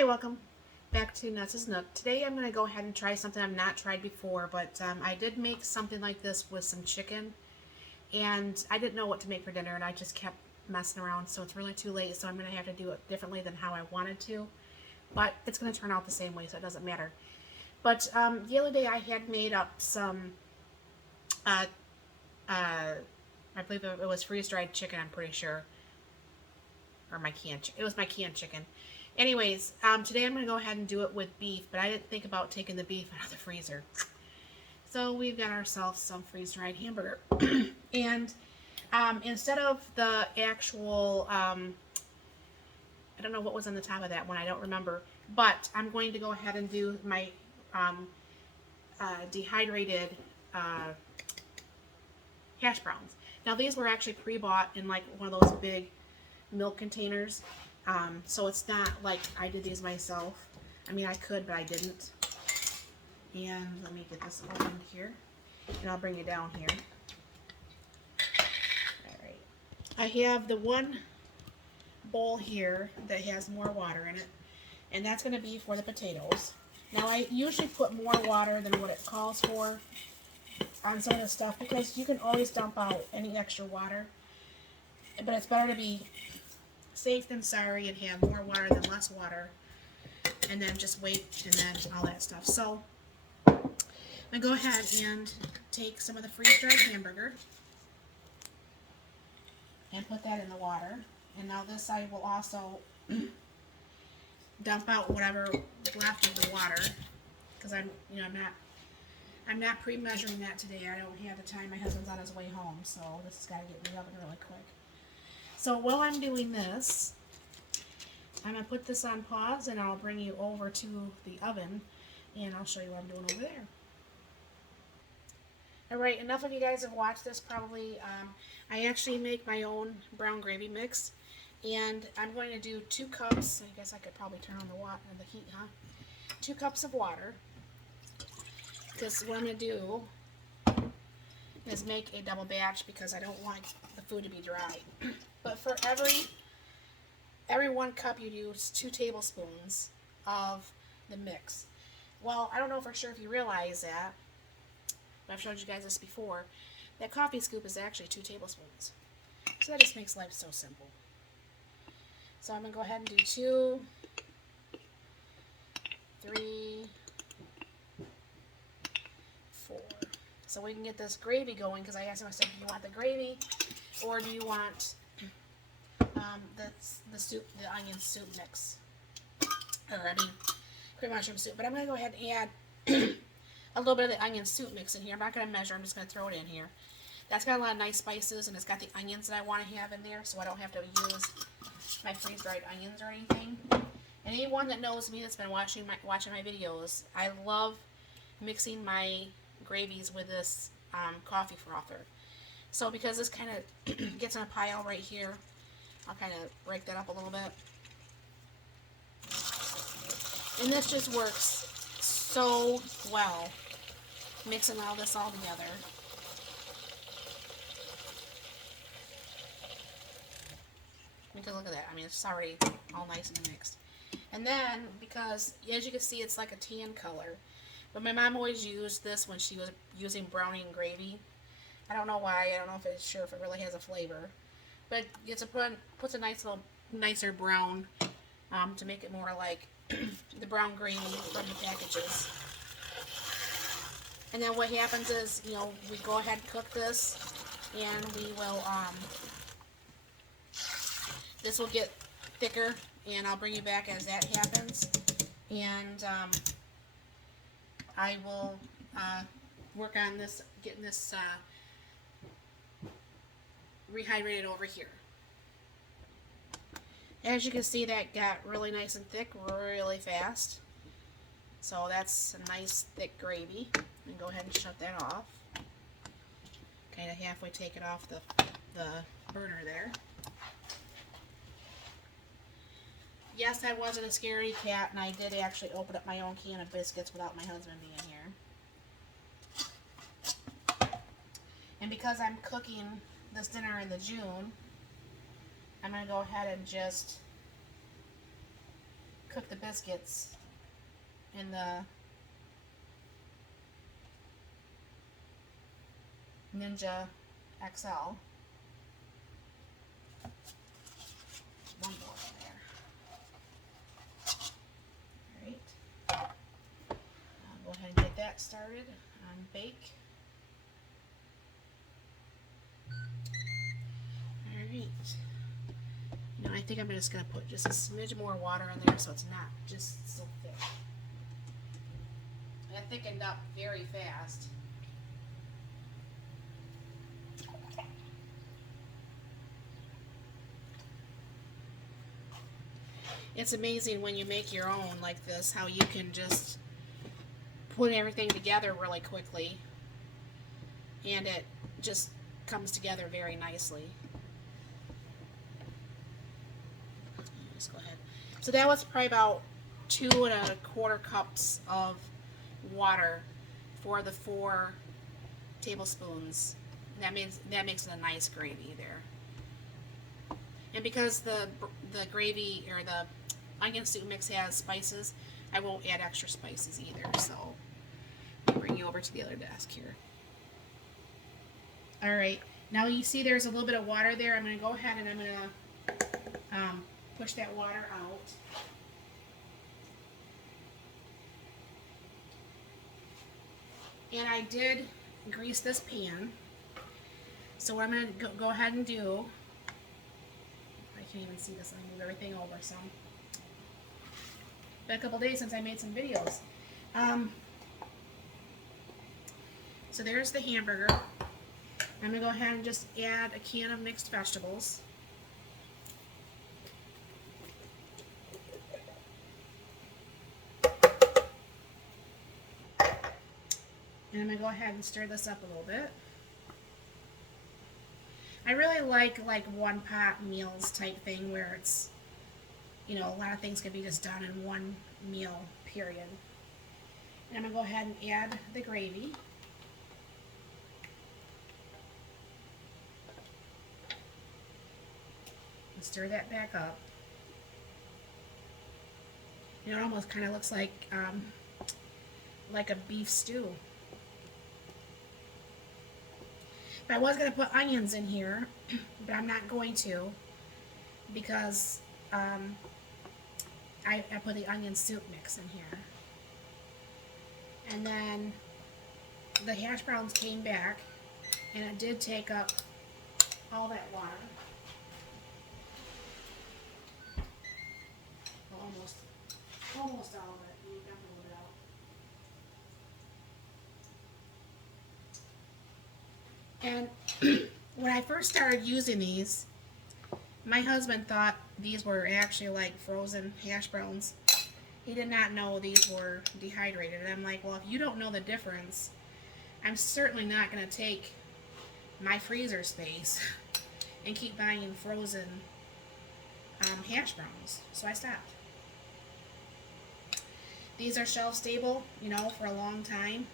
Hi, welcome back to Nessa's Nook. Today I'm going to go ahead and try something I've not tried before, but I did make something like this with some chicken, and I didn't know what to make for dinner, and I just kept messing around, so it's really too late, so I'm going to have to do it differently than how I wanted to, but it's going to turn out the same way, so it doesn't matter. But the other day I had made up some, uh, I believe it was freeze-dried chicken, I'm pretty sure, or it was my canned chicken. Anyways, today I'm going to go ahead and do it with beef, but I didn't think about taking the beef out of the freezer. So we've got ourselves some freeze-dried hamburger. And instead of the actual, I don't know what was on the top of that one, I don't remember, but I'm going to go ahead and do my dehydrated hash browns. Now these were actually pre-bought in like one of those big milk containers. So it's not like I did these myself. I mean, I could, but I didn't. And let me get this open here, and I'll bring it down here. Alright. I have the one bowl here that has more water in it, and that's going to be for the potatoes. Now, I usually put more water than what it calls for on some of the stuff because you can always dump out any extra water. But it's better to be safe than sorry and have more water than less water, and then just wait and then all that stuff. So I'm going to go ahead and take some of the freeze-dried hamburger and put that in the water. And now this I will also dump out whatever left of the water because I'm not pre-measuring that today. I don't have the time. My husband's on his way home, so this has got to get in the oven really quick. So while I'm doing this, I'm going to put this on pause and I'll bring you over to the oven and I'll show you what I'm doing over there. Alright, enough of you guys have watched this probably. I actually make my own brown gravy mix, and I'm going to do 2 cups. I guess I could probably turn on the heat, huh? 2 cups of water. Because what I'm going to do is make a double batch because I don't want the food to be dry. But for every 1 cup you use 2 tablespoons of the mix. Well, I don't know for sure if you realize that, but I've showed you guys this before. That coffee scoop is actually 2 tablespoons. So that just makes life so simple. So I'm going to go ahead and do 2, 3, 4. So we can get this gravy going, because I asked him, I said, do you want the gravy or do you want the soup, the onion soup mix? Cream mushroom soup. But I'm going to go ahead and add a little bit of the onion soup mix in here. I'm not going to measure, I'm just going to throw it in here. That's got a lot of nice spices, and it's got the onions that I want to have in there, so I don't have to use my freeze-dried onions or anything. And anyone that knows me that's been watching my videos, I love mixing my gravies with this coffee frother. So because this kind of gets in a pile right here, I'll kind of break that up a little bit. And this just works so well, mixing all this all together. Because look at that, I mean, it's already all nice and mixed. And then, because as you can see, it's like a tan color. But my mom always used this when she was using brownie and gravy. I don't know why. I don't know if it's sure if it really has a flavor. But it's puts a nice little nicer brown to make it more like the brown gravy from the packages. And then what happens is, we go ahead and cook this, and we will this will get thicker, and I'll bring you back as that happens. And I will work on this, getting this rehydrated over here. As you can see, that got really nice and thick really fast. So that's a nice thick gravy. And go ahead and shut that off. Kind of halfway take it off the burner there. Yes, I wasn't a scaredy cat, and I did actually open up my own can of biscuits without my husband being here. And because I'm cooking this dinner in the June, I'm going to go ahead and just cook the biscuits in the Ninja XL. One more in there. Alright. I'll go ahead and get that started on bake. Alright. Now I think I'm just going to put just a smidge more water in there so it's not just so thick. That thickened up very fast. It's amazing when you make your own like this, how you can just put everything together really quickly and it just comes together very nicely. Just go ahead. So that was probably about 2¼ cups of water for the 4 tablespoons. And that makes it a nice gravy there. And because the gravy or the onion soup mix has spices, I won't add extra spices either. So I'll bring you over to the other desk here. All right, now you see there's a little bit of water there. I'm going to go ahead and I'm going to push that water out. And I did grease this pan. So what I'm going to go ahead and do, I can't even see this, I move everything over some. Been a couple days since I made some videos. So there's the hamburger. I'm going to go ahead and just add a can of mixed vegetables. And I'm going to go ahead and stir this up a little bit. I really like one pot meals type thing where it's, you know, a lot of things can be just done in one meal, period. And I'm going to go ahead and add the gravy. And stir that back up. You know, it almost kind of looks like a beef stew. I was going to put onions in here, but I'm not going to because I put the onion soup mix in here. And then the hash browns came back, and it did take up all that water. Well, almost all of it. You got a little bit out. And when I first started using these, my husband thought these were actually like frozen hash browns. He did not know these were dehydrated. And I'm like, well, if you don't know the difference, I'm certainly not going to take my freezer space and keep buying frozen hash browns. So I stopped. These are shelf stable, you know, for a long time.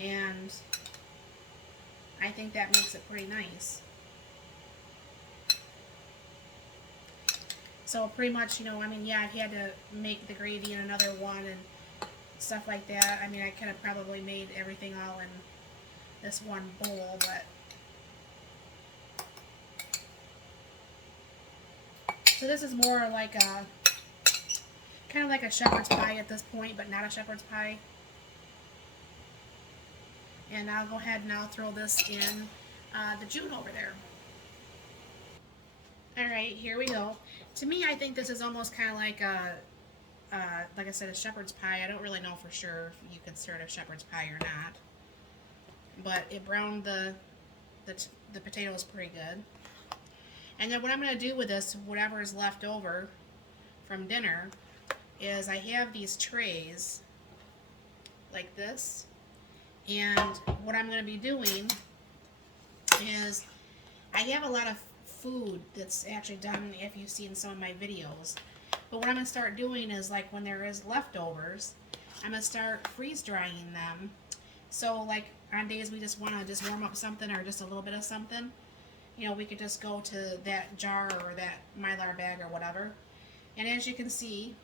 And I think that makes it pretty nice. So pretty much, you know, I mean, yeah, I've had to make the gravy in another one and stuff like that. I mean, I could have probably made everything all in this one bowl, but so this is more like a kind of like a shepherd's pie at this point, but not a shepherd's pie. And I'll go ahead and I'll throw this in the jute over there. Alright, here we go. To me, I think this is almost kind of like like I said, a shepherd's pie. I don't really know for sure if you consider it a shepherd's pie or not. But it browned the potatoes pretty good. And then what I'm going to do with this, whatever is left over from dinner, is I have these trays like this. And what I'm going to be doing is I have a lot of food that's actually done, if you've seen some of my videos. But what I'm going to start doing is, like, when there is leftovers, I'm going to start freeze drying them. So like on days we just want to just warm up something or just a little bit of something, you know, we could just go to that jar or that Mylar bag or whatever. And as you can see,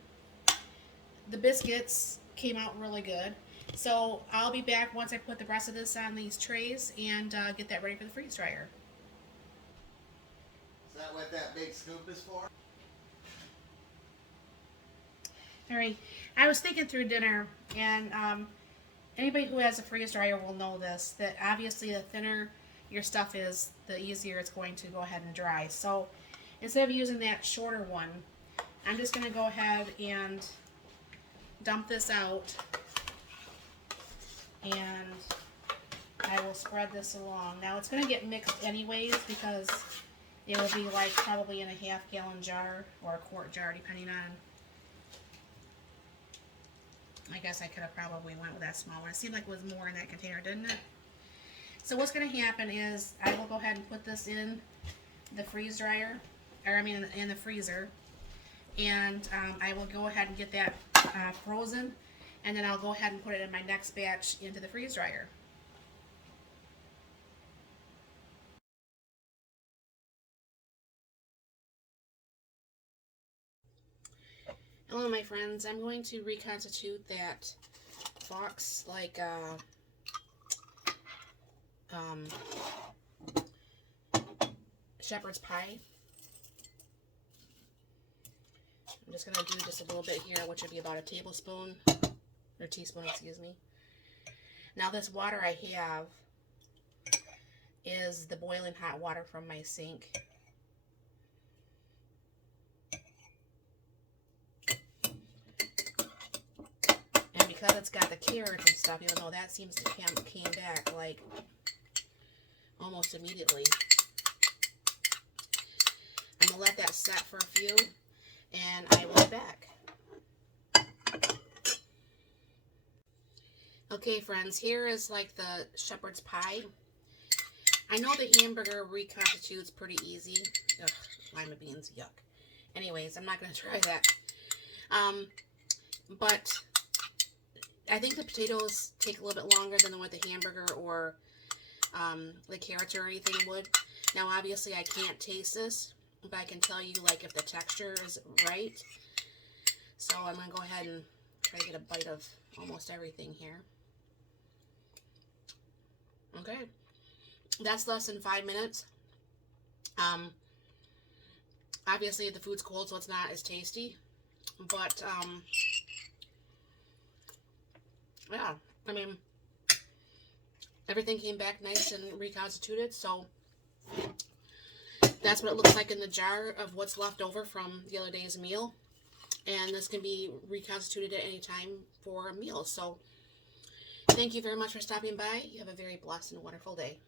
the biscuits came out really good. So I'll be back once I put the rest of this on these trays and get that ready for the freeze dryer. Is that what that big scoop is for? Alright, I was thinking through dinner, and anybody who has a freeze dryer will know this, that obviously the thinner your stuff is, the easier it's going to go ahead and dry. So instead of using that shorter one, I'm just going to go ahead and dump this out, and I will spread this along. Now it's going to get mixed anyways because it will be like probably in a half-gallon jar or a quart jar, depending on. I guess I could have probably went with that small one. It seemed like it was more in that container, didn't it? So what's going to happen is I will go ahead and put this in the freeze dryer, or I mean in the freezer, and I will go ahead and get that frozen, and then I'll go ahead and put it in my next batch into the freeze dryer. Hello my friends, I'm going to reconstitute that box like shepherd's pie. I'm just going to do just a little bit here, which would be about a tablespoon, or teaspoon, excuse me. Now this water I have is the boiling hot water from my sink. And because it's got the carrots and stuff, even though that seems to came back like almost immediately, I'm going to let that set for a few, and I will be back. Okay friends, here is like the shepherd's pie. I know the hamburger reconstitutes pretty easy. Ugh, lima beans, yuck. Anyways, I'm not going to try that. But I think the potatoes take a little bit longer than what the hamburger or the carrots or anything would. Now obviously I can't taste this, but I can tell you like if the texture is right. So I'm going to go ahead and try to get a bite of almost everything here. Okay, that's less than 5 minutes. Obviously the food's cold, so it's not as tasty, but yeah, I mean, everything came back nice and reconstituted, so that's what it looks like in the jar of what's left over from the other day's meal. And this can be reconstituted at any time for a meal. So thank you very much for stopping by. You have a very blessed and wonderful day.